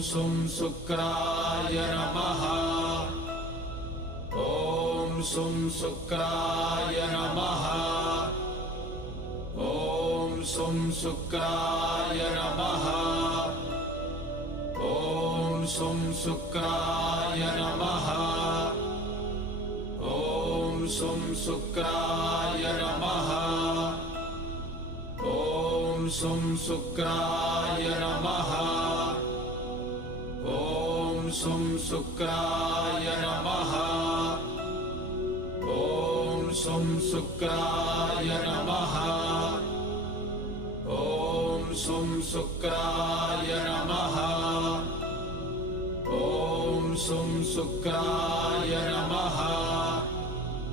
सुं शुक्राय नमः। ॐ सुं शुक्राय नमः। ॐ सुं शुक्राय नमः। ॐ सुं शुक्राय नमः। ॐ सुं शुक्राय नमः। ॐ सुं शुक्राय नमः। ॐ सुं शुक्राय नमः। ॐ सुं शुक्राय नमः। ॐ सुं शुक्राय नमः। ॐ सुं शुक्राय नमः।